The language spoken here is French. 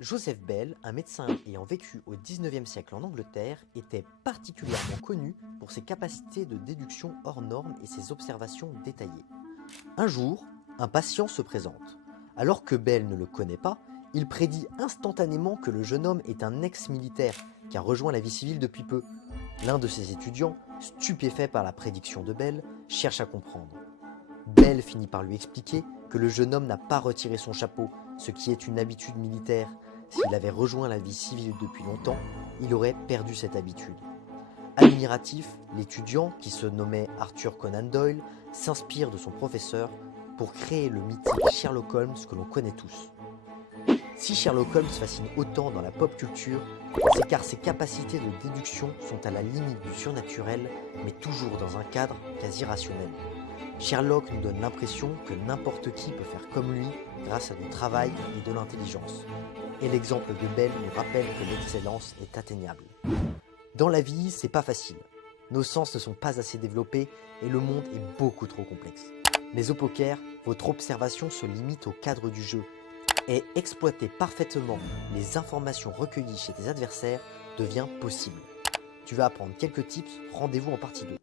Joseph Bell, un médecin ayant vécu au XIXe siècle en Angleterre, était particulièrement connu pour ses capacités de déduction hors normes et ses observations détaillées. Un jour, un patient se présente. Alors que Bell ne le connaît pas, il prédit instantanément que le jeune homme est un ex-militaire qui a rejoint la vie civile depuis peu. L'un de ses étudiants, stupéfait par la prédiction de Bell, cherche à comprendre. Bell finit par lui expliquer que le jeune homme n'a pas retiré son chapeau, ce qui est une habitude militaire. S'il avait rejoint la vie civile depuis longtemps, il aurait perdu cette habitude. Admiratif, l'étudiant, qui se nommait Arthur Conan Doyle, s'inspire de son professeur pour créer le mythique Sherlock Holmes que l'on connaît tous. Si Sherlock Holmes fascine autant dans la pop culture, c'est car ses capacités de déduction sont à la limite du surnaturel, mais toujours dans un cadre quasi rationnel. Sherlock nous donne l'impression que n'importe qui peut faire comme lui grâce à du travail et de l'intelligence. Et l'exemple de Bell nous rappelle que l'excellence est atteignable. Dans la vie, c'est pas facile. Nos sens ne sont pas assez développés et le monde est beaucoup trop complexe. Mais au poker, votre observation se limite au cadre du jeu. Et exploiter parfaitement les informations recueillies chez tes adversaires devient possible. Tu vas apprendre quelques tips, rendez-vous en partie 2.